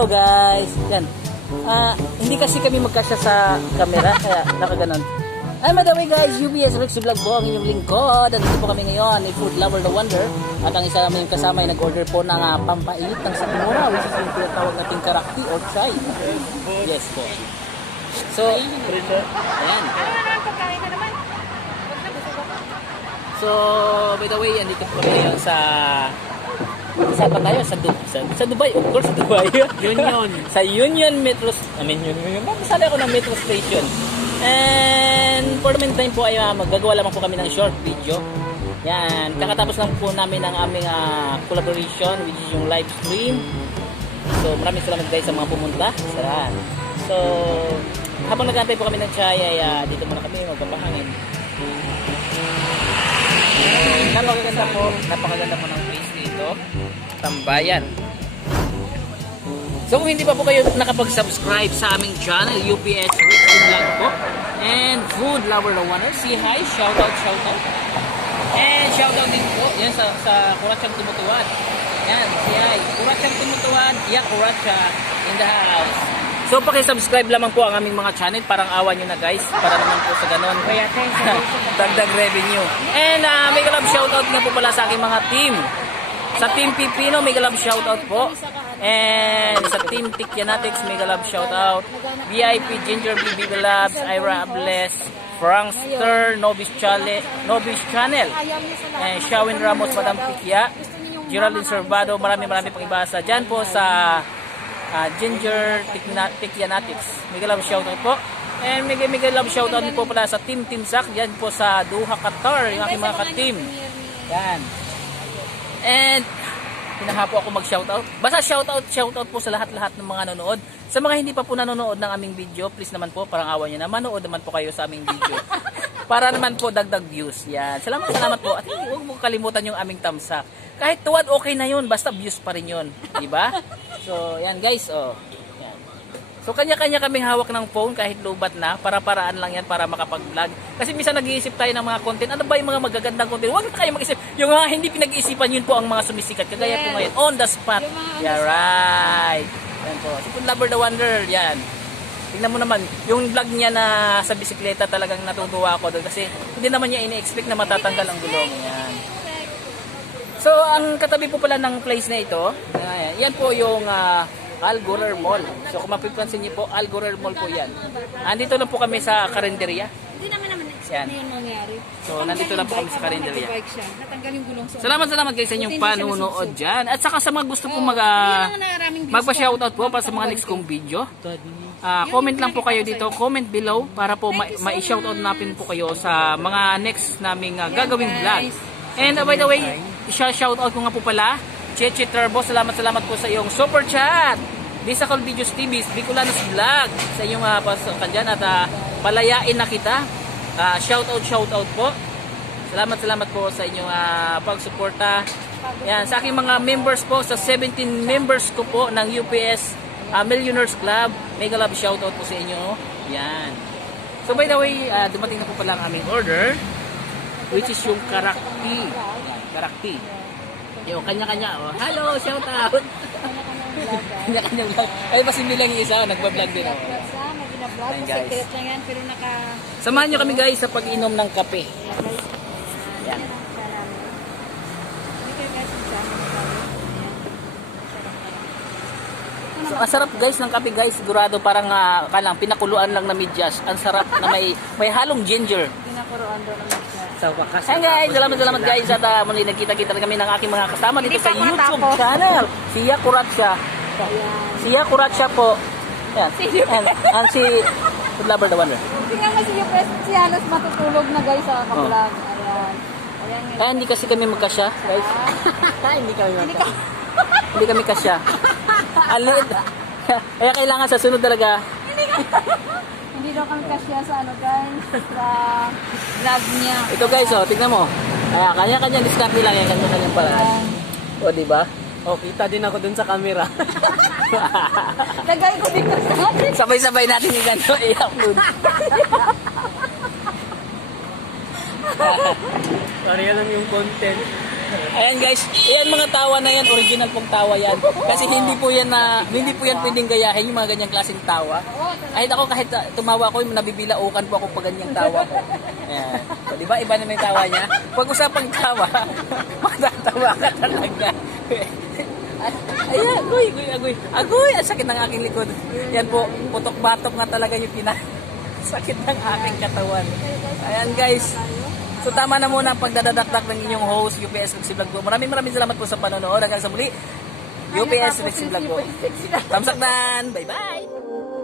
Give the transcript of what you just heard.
Hello guys. Yan. Hindi kasi kami magkasya sa camera kaya nakaganon. By the way guys, UBS Rexy Vlog po ang inyong lingkod. At dito po kami ngayon ni Food Lover the Wonder. At ang isa namin yung kasama ay nag-order po ng pampainit ng sakura, which is yung tinatawag nating karakti or chai. Yes po. So, ayan. So, by the way, andito po kami ngayon sa saan pa tayo? Sa Dubai, of course, sa Dubai. Union. Sa Union Metro, Union. Masali ako ng Metro Station. And for the meantime po ay maggagawa lamang po kami ng short video. Yan, kakatapos lang po namin ang aming collaboration, which is yung live stream. So, maraming salamat guys sa mga pumunta. Saan? So, habang nag-aantay po kami ng chai ay dito muna kami magpapahangin. Napakaganda po ng place dito. Tambayan. So kung hindi pa po kayo nakapag-subscribe sa aming channel, UPS Rexy Vlog po, and Food Lover the Wonder, say hi, shoutout. And shoutout din po, yan sa Kuratsang Tumutuwad. Yan, say hi, Kuratsang Tumutuwad, Kuratsya in the house. So paki-subscribe lamang po ang aming mga channel, parang awan nyo na guys, para naman po sa ganon. Kaya dagdag revenue. And mega love shoutout nga po pala sa aking mga team. Sa Team Pipino, mega love shoutout po. And sa Team Tikyanatics, mega love shoutout. VIP, Ginger B, Mega Labs, Ira Bless, Frankster, Novice Channel, and Shawin Ramos, Madam Tikya, Geraldine Servado, marami pang ibasa dyan po sa Ginger Tikyanatics. Mega love shoutout po. And mega love shoutout po pala sa Team Timsak, dyan po sa Doha, Qatar, yung aking mga ka-team. Yan. And pinahapo ako mag-shoutout. Basta shoutout po sa lahat-lahat ng mga nanonood. Sa mga hindi pa po nanonood ng aming video, please naman po, parang awan nyo na, manood naman po kayo sa aming video. Para naman po dagdag views. Yan. Salamat po. At huwag mo kalimutan yung aming thumbs up. Kahit tuwad, okay na yun. Basta views pa rin yun. Diba? So, yan guys. Oh. Yan. So, kanya-kanya kaming hawak ng phone kahit lubat na. Para-paraan lang yan para makapag-vlog. Kasi minsan nag-iisip tayo ng mga content. Ano ba yung mga magagandang content? Huwag na kayo mag-isip. Yung mga hindi pinag-iisipan, yun po ang mga sumisikat. Kagaya po ngayon. On the spot. Yeah, right. Yan po. Si Food Lover the Wonder. Yan. Tingnan mo naman. Yung vlog niya na sa bisikleta talagang natutuwa ako doon. Kasi hindi naman niya ini-expect na matatanggal ang gulong. Yan. So, ang katabi po pala ng place na ito, yan po yung Algorer Mall. So, kung mapipansin niyo po, Algorer Mall po yan. Andito lang po kami sa Karinderya. Hindi naman Yan. na yun mangyari. So, nandito lang po kami sa Karinderya. Natanggal yung gulong. Salamat guys sa inyong panunood dyan. At saka sa mga gusto pong magpa-shoutout po para sa mga next kong video. Comment lang po kayo dito. Comment below para po ma-shoutout natin po kayo sa mga next naming gagawing vlog. And by the way, shoutout ko nga po pala, Cheche Turbo, salamat po sa iyong super chat. Bisacol Videos TV, Bicolanos Vlog, sa iyong pasukan dyan at palayain na kita. Shoutout po. Salamat po sa inyong pagsuporta. Yan, sa aking mga members po, sa 17 members ko po ng UPS Millionaires Club, mega love shoutout po sa inyo. Yan. So by the way, dumating na po pala ang aming order, which is yung karakti. Yung kanya-kanya. Oh. Hello, shoutout. Kanya-kanya vlog. Ay, pa si Milang isa, nagbablog din ako. Ayan, guys. Samahan nyo kami guys sa pag-inom ng kape. Yan. So, ang sarap guys ng kape guys. Sigurado parang pinakuluan lang na medyas. Ang sarap na may halong ginger. Pinakuroan doon ng Sa wakas. Hey guys, salamat guys at muli nagkita-kita kami ng aking mga kasama dito sa YouTube channel. Siya Kuratsya po. Yan. And si Food Lover the Wonder. Tingnan mo si Halos matutulog na guys sa kapulag. Ayan. Hindi kasi kami magkasya, guys. Hindi kami kasya. Kaya kailangan sa sunod talaga. Hindi daw kami kasya sa guys, sa vlog niya. Ito guys, tignan mo. Kanya-kanya discount nila yan, kanya-kanyang paraan. O, diba? Kita din ako dun sa camera. Lagay ko dito sa Sabay-sabay natin yung gano'n i-upload. Pareha lang yung content. Ayan guys, ayan mga tawa na yan, original pong tawa yan. Kasi hindi po yan pwedeng gayahin yung mga ganyang klaseng tawa. Kahit tumawa ako, nabibilaukan po ako pag ganyang tawa ko. Ayan. So, di ba iba naman yung tawa niya? Pag usapang tawa, matatawa ka talaga. Ayan, agoy, ang sakit ng aking likod. Yan po, putok-batok nga talaga yung sakit ng aking katawan. Ayan guys. So tama na muna ang pagdadadakdak ng inyong host, UPS Rexy Vlog po. Maraming salamat po sa panonood. Hanggang sa muli, UPS Rexy Vlog po. Thumbs up dan! Bye-bye!